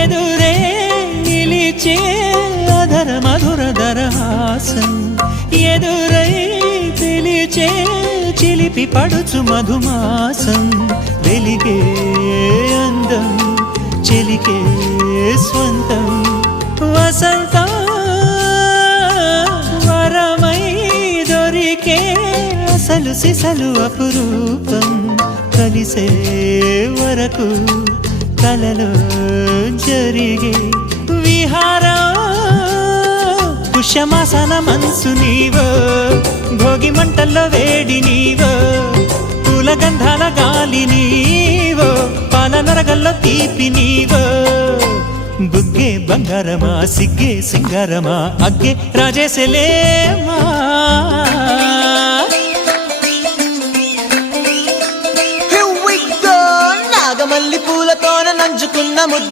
ఎదురే నిలిచే అధర మధుర దరహాసం ఎదురై పిలిచే చిలిపి పడుచు మధుమాసం వెలిగే అందం చెలికే స్వంతం వసంతం వరమై దొరికే అసలు సిసలు అపురూపం కలిసే వరకు కలలో జరిగే విహారం పుష్యమాసన మనసు నీవో భోగి మంటల్లో వేడి నీవో పూల గంధాల గాలి నీవో పాల నరగల్లో తీపి నీవో బుగ్గే బంగారమా సిగ్గే సింగారమా అగ్గే రాజేసలేమా నాగమల్లి పూలతోన నంచుకున్న ముద్దు